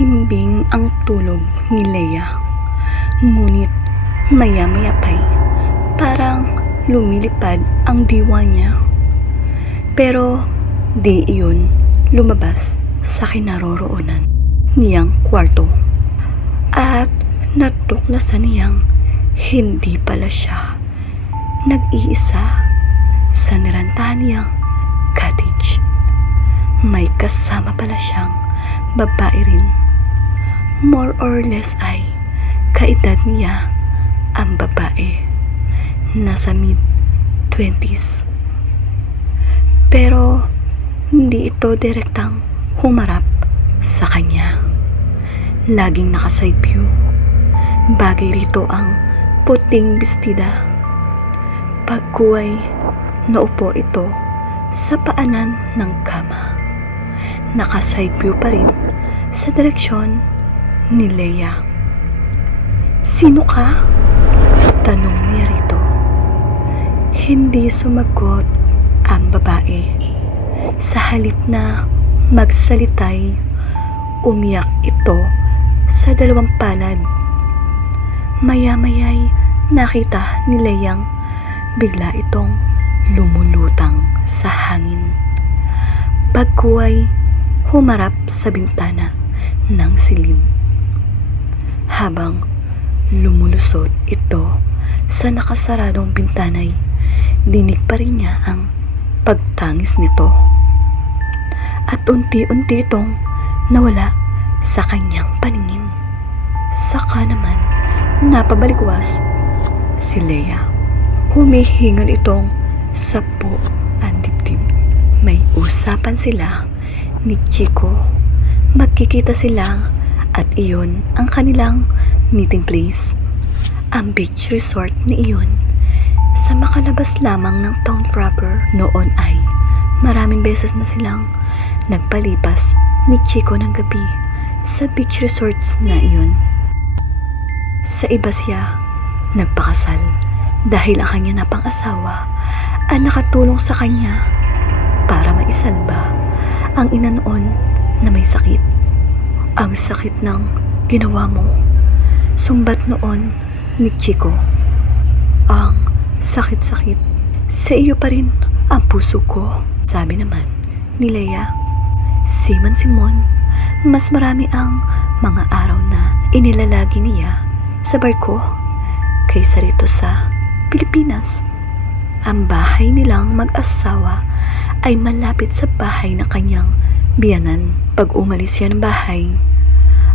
Mahimbing ang tulog ni Leia. Ngunit maya-maya pa'y parang lumilipad ang diwa niya. Pero di iyon lumabas sa kinaroroonan niyang kwarto. At natuklasan niyang hindi pala siya nag-iisa sa nirantahan niyang cottage. May kasama pala siyang babae rin. More or less ay kaedad niya ang babae. Nasa mid-20s. Pero hindi ito direktang humarap sa kanya. Laging naka-side view. Bagay rito ang puting bestida. Pagkuway, naupo ito sa paanan ng kama. Naka-side view pa rin sa direksyon ni Leia. "Sino ka?" tanong niya rito. Hindi sumagot ang babae. Sa halip na magsalitay, umiyak ito sa dalawang palad. Maya-maya'y nakita ni Leiang bigla itong lumulutang sa hangin. Pagkuway, humarap sa bintana ng silid. Habang lumulusot ito sa nakasaradong bintanay, dinig pa rin niya ang pagtangis nito. At unti-unti itong nawala sa kanyang paningin. Saka naman napabalikwas si Leia. Humihingal itong sapo ang dibdib. May usapan sila ni Chico. Magkikita sila at iyon ang kanilang meeting place. Ang beach resort ni iyon sa makalabas lamang ng town proper. Noon ay maraming beses na silang nagpalipas ni Chico ng gabi sa beach resorts na iyon. Sa iba siya nagpakasal dahil ang kanya na pang-asawa ang nakatulong sa kanya para maisalba ang ina noon na may sakit. Ang sakit ng ginawa mo, sumbat noon ni Chico. Ang sakit-sakit, sa iyo pa rin ang puso ko. Sabi naman ni Leia, "Seaman Simon, mas marami ang mga araw na inilalagi niya sa barko kaysa rito sa Pilipinas." Ang bahay nilang mag-asawa ay malapit sa bahay ng kanyang biyanan. Pag umalis siya ng bahay,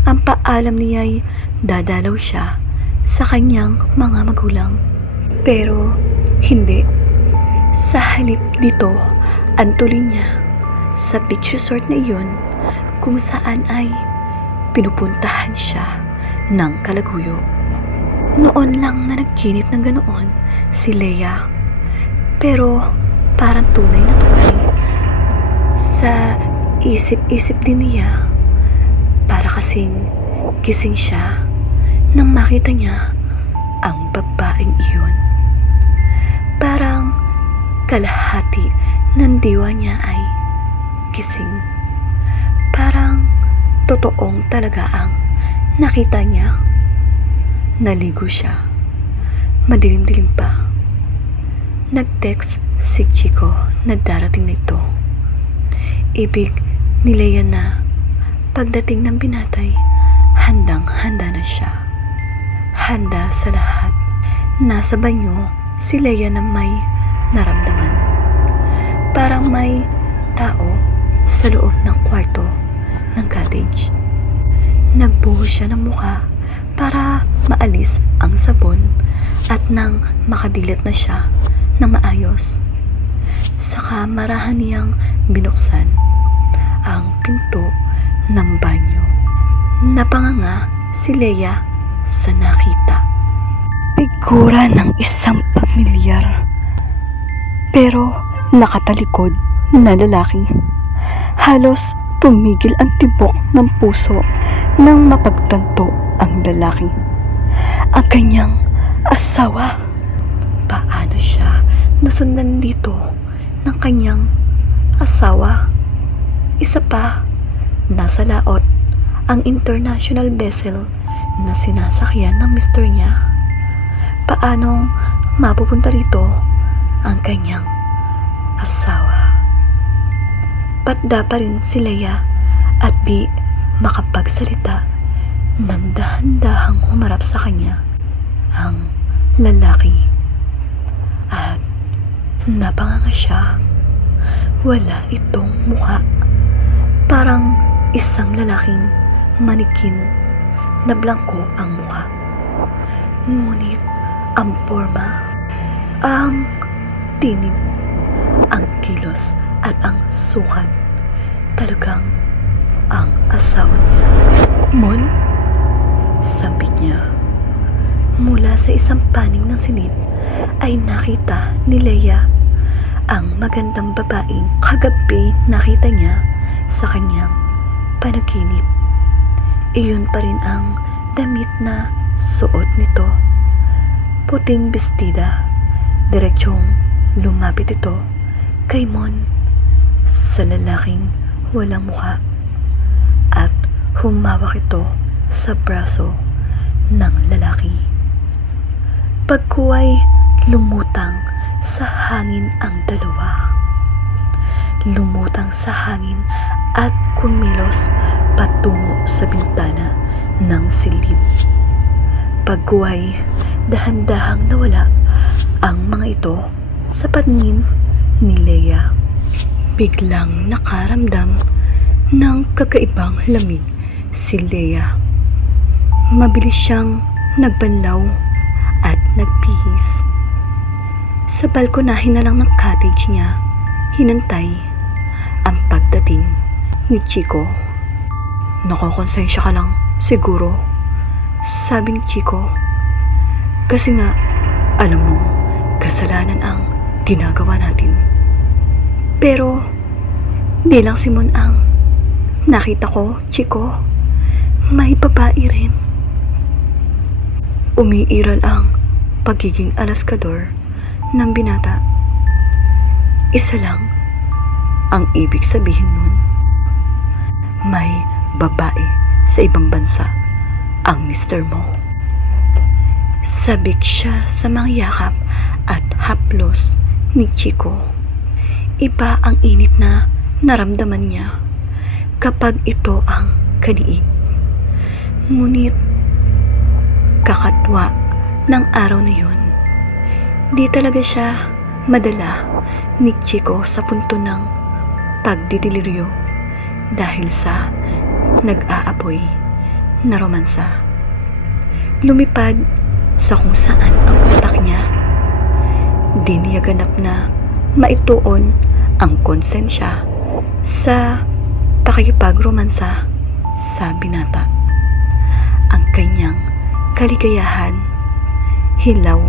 ang paalam niya ay dadalaw siya sa kanyang mga magulang. Pero hindi. Sa halip dito, ang tuloy niya sa beach resort na iyon kung saan ay pinupuntahan siya ng kalaguyo. Noon lang na nagkinip ng ganoon si Leia. Pero parang tunay na tunay. Sa isip-isip din niya, para kasing gising siya nang makita niya ang babaeng iyon. Parang kalahati ng diwa niya ay gising. Parang totoong talaga ang nakita niya. Naligo siya. Madilim-dilim pa. Nag-text si Chico na darating na ito. Ibig ni Leia na pagdating ng binatay, handang-handa na siya. Handa sa lahat. Nasa banyo si Leia na may naramdaman. Parang may tao sa loob ng kwarto ng cottage. Nagbuhos siya ng mukha para maalis ang sabon at nang makadilat na siya ng maayos, saka marahan niyang binuksan ang pinto ng banyo. Napanganga si Leia sa nakita. Figura ng isang pamilyar pero nakatalikod na lalaki. Halos tumigil ang tibok ng puso nang mapagtanto ang lalaki. Ang kanyang asawa. Paano siya nasundan dito ng kanyang asawa? Isa pa, nasa laot ang international vessel na sinasakyan ng mister niya? Paanong mapupunta rito ang kanyang asawa? Patda pa rin si Leia at di makapagsalita nang dahan-dahang humarap sa kanya ang lalaki. At napanganga siya. Wala itong mukha. Parang isang lalaking manikin na blangko ang mukha. Ngunit ang forma, ang tinig, ang kilos at ang sukat, talagang ang asawa niya. Mon? Sambit niya. Mula sa isang paning ng silid ay nakita ni Leia ang magandang babaeng kagabi nakita niya sa kanyang panaginip. Iyon pa rin ang damit na suot nito. Puting bestida. Diretsyong lumapit ito kay Mon sa lalaking walang mukha at humawak ito sa braso ng lalaki. Pagkuway lumutang sa hangin ang dalawa. Lumutang sa hangin at kumilos patungo sa bintana ng silid. Pagkuway, dahan-dahang nawala ang mga ito sa paningin ni Leia. Biglang nakaramdam ng kakaibang lamig si Leia. Mabilis siyang nagbanlaw at nagpihis. Sa balkonahin na lang ng cottage niya, hinantay ang pagdating ni Chico. "Nakakonsensya ka lang, siguro," sabi ni Chico. "Kasi nga, alam mong kasalanan ang ginagawa natin." "Pero, di lang si Mon ang nakita ko, Chico. May babae rin." Umiiral ang pagiging alaskador ng binata. Isa lang ang ibig sabihin nun. May babae sa ibang bansa ang mister mo. Sabik siya sa mga yakap at haplos ni Chico. Iba ang init na naramdaman niya kapag ito ang kadiin. Ngunit kakatwa ng araw na yun, di talaga siya madala ni Chico sa punto ng pagdidiliryo dahil sa nag-aapoy na romansa. Lumipad sa kung saan ang utak niya. Di niya ganap na maituon ang konsensya sa pakikipag-romansa sa binata. Ang kanyang kaligayahan, hilaw,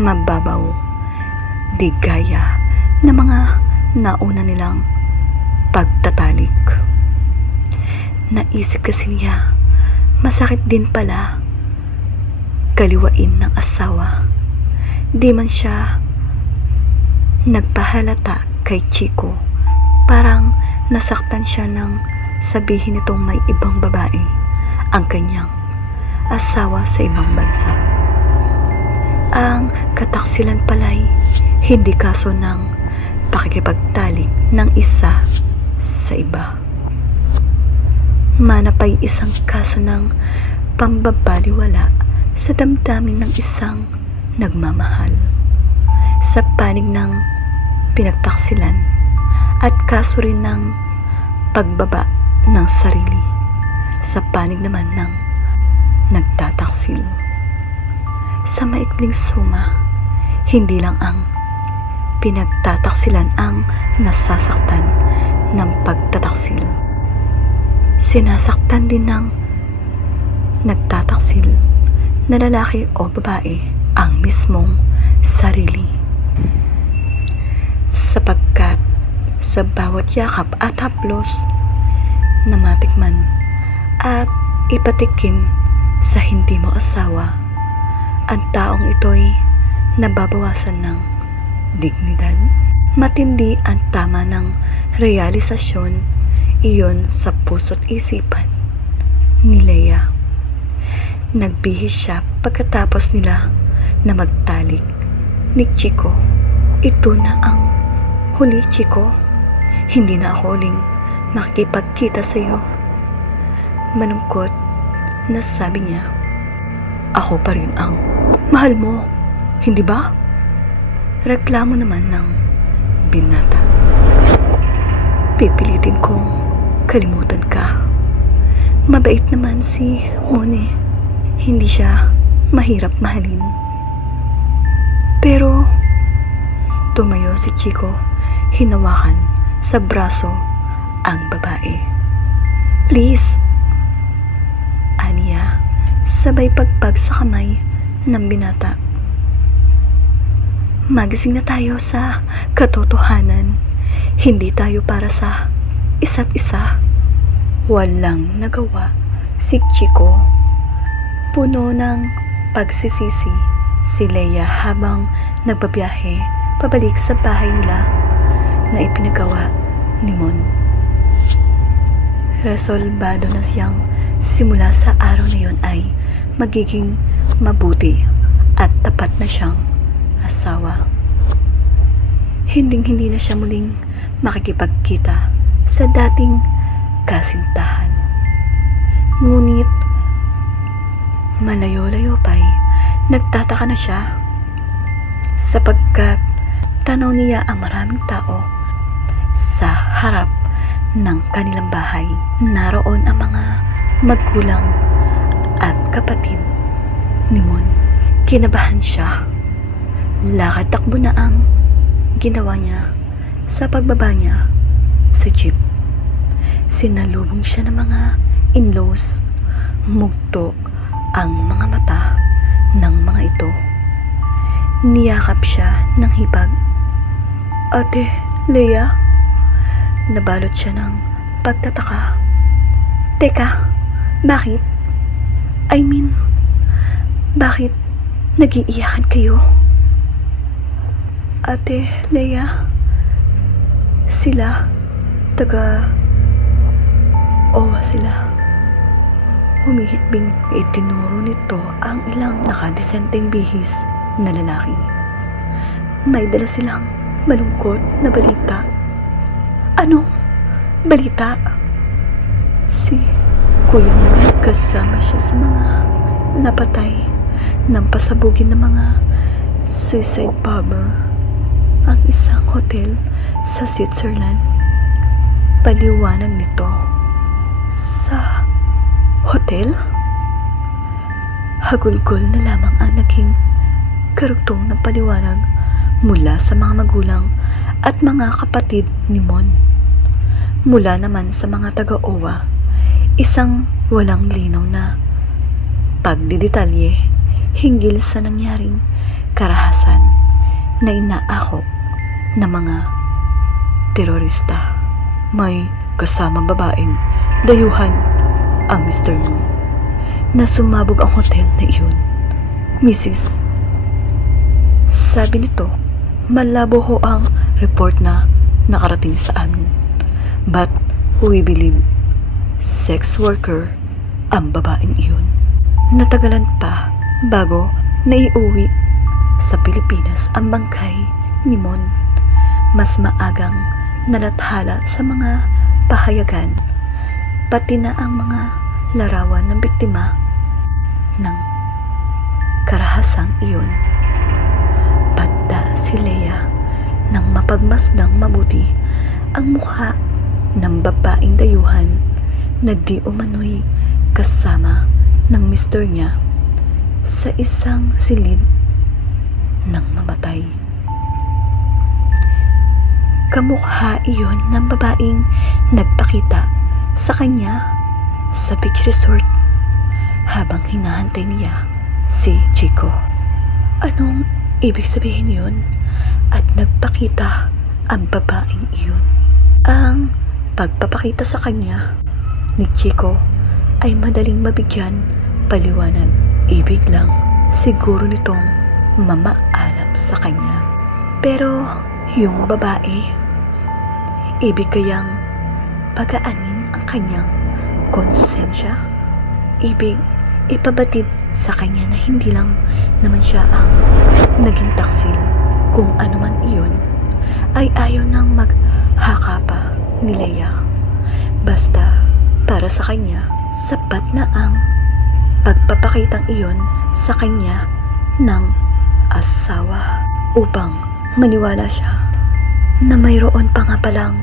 mababaw, di gaya na mga nauna nilang pagtatalik. Naisip kasi niya, masakit din pala kaliwain ng asawa. Di man siya nagpahalata kay Chico. Parang nasaktan siya nang sabihin nitong may ibang babae ang kanyang asawa sa ibang bansa. Ang kataksilan pala'y hindi kaso ng pakikipagtalik ng isa sa iba. Manapay isang kaso ng pambabaliwala sa damdamin ng isang nagmamahal. Sa panig ng pinagtaksilan at kaso rin ng pagbaba ng sarili sa panig naman ng nagtataksil. Sa maikling suma, hindi lang ang pinagtataksilan ang nasasaktan ng pagtataksil. Sinasaktan din ng nagtataksil na lalaki o babae ang mismong sarili. Sapagkat sa bawat yakap at haplos na matikman at ipatikim sa hindi mo asawa, ang taong ito'y nababawasan ng dignidad. Matindi ang tama ng realisasyon iyon sa puso't isipan ni Leia. Nagbihis siya pagkatapos nila na magtalik ni Chico. Ito na ang huli, Chico. Hindi na ako uling makikipagkita sa iyo. Malungkot na sabi niya. Ako pa rin ang mahal mo, hindi ba? Reklamo naman ng binata. Pipilitin kong kalimutan ka. Mabait naman si Mone. Hindi siya mahirap mahalin. Pero tumayo si Chico, hinawakan sa braso ang babae. Please, aniya, sabay pagpag sa kamay ng binata. Magising na tayo sa katotohanan. Hindi tayo para sa isa't isa. Walang nagawa si Chico. Puno ng pagsisisi si Leia habang nagbabiyahe pabalik sa bahay nila na ipinagawa ni Mon. Resolbado na siyang simula sa araw na yon ay magiging mabuti at tapat na siyang asawa. Hinding-hindi na siya muling makikipagkita sa dating kasintahan. Ngunit malayo-layo pa'y nagtataka na siya sapagkat tanaw niya ang maraming tao sa harap ng kanilang bahay. Naroon ang mga magulang at kapatid ni Mon. Kinabahan siya. Lakad-takbo na ang ginawa niya sa pagbaba niya sa jeep. Sinalubong siya ng mga in-laws. Mugto ang mga mata ng mga ito. Niyakap siya ng hipag. Ate, Leia? Nabalot siya ng pagtataka. Teka, bakit? I mean, bakit nag-iiyakan kayo? Ate, Leia, sila, taga-owa sila. Humihikbing itinuro nito ang ilang nakadisenteng bihis na lalaki. May dala silang malungkot na balita. Anong balita? Si Kuya mo kasama siya sa mga napatay ng pasabugin ng mga suicide bomber ang isang hotel sa Switzerland. Paliwanag nito. Sa hotel? Hagulgol na lamang ang naging karugtong ng paliwanag mula sa mga magulang at mga kapatid ni Mon. Mula naman sa mga taga-owa, isang walang linaw na pagdidetalye hinggil sa nangyaring karahasan na inaako ng mga terorista. May kasamang babaeng dayuhan ang Mr. Mo na sumabog ang hotel na iyon. Mrs. Sabi nito, malabo ho ang report na nakarating sa amin. But we believe sex worker ang babaeng iyon. Natagalan pa bago naiuwi sa Pilipinas ang bangkay ni Mon. Mas maagang nalathala sa mga pahayagan pati na ang mga larawan ng biktima ng karahasang iyon. Patda si Leia nang mapagmasdang mabuti ang mukha ng babaeng dayuhan na di umano'y kasama ng mister niya sa isang silid ng mamatay. Kamukha iyon ng babaeng nagpakita sa kanya sa beach resort habang hinahantay niya si Chico. Anong ibig sabihin yun? At nagpakita ang babaeng iyon. Ang pagpapakita sa kanya ni Chico ay madaling mabigyan paliwanag. Ibig lang siguro nitong mamaalam sa kanya. Pero yung babae, ibig kayang pagaanin ang kanyang konsensya ibig ipabatid sa kanya na hindi lang naman siya ang naging taksil, kung ano man iyon ay ayaw nang maghaka pa ni Leia. Basta para sa kanya sapat na ang pagpapakitang iyon sa kanya ng asawa upang maniwala siya na mayroon pa nga palang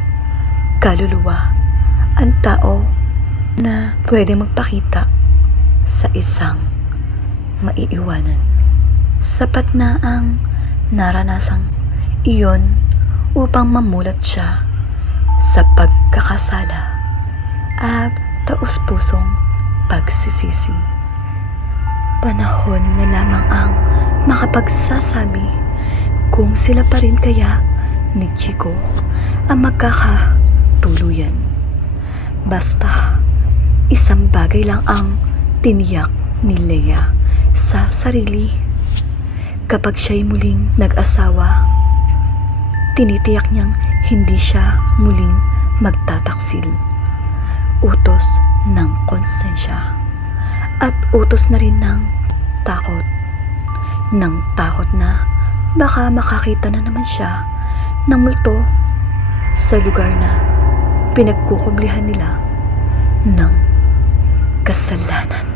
kaluluwa ang tao na pwede magpakita sa isang maiiwanan. Sapat na ang naranasang iyon upang mamulat siya sa pagkakasala at taus-pusong pagsisisi. Panahon na lamang ang makapagsasabi kung sila pa rin kaya ni Chico ang magkakatuluyan. Basta isang bagay lang ang tiniyak ni Leia sa sarili. Kapag siya'y muling nag-asawa, tinitiyak niyang hindi siya muling magtataksil. Utos ng konsensya at utos na rin ng takot. Ng takot na baka makakita na naman siya ng multo sa lugar na pinagkukublihan nila ng kasalanan.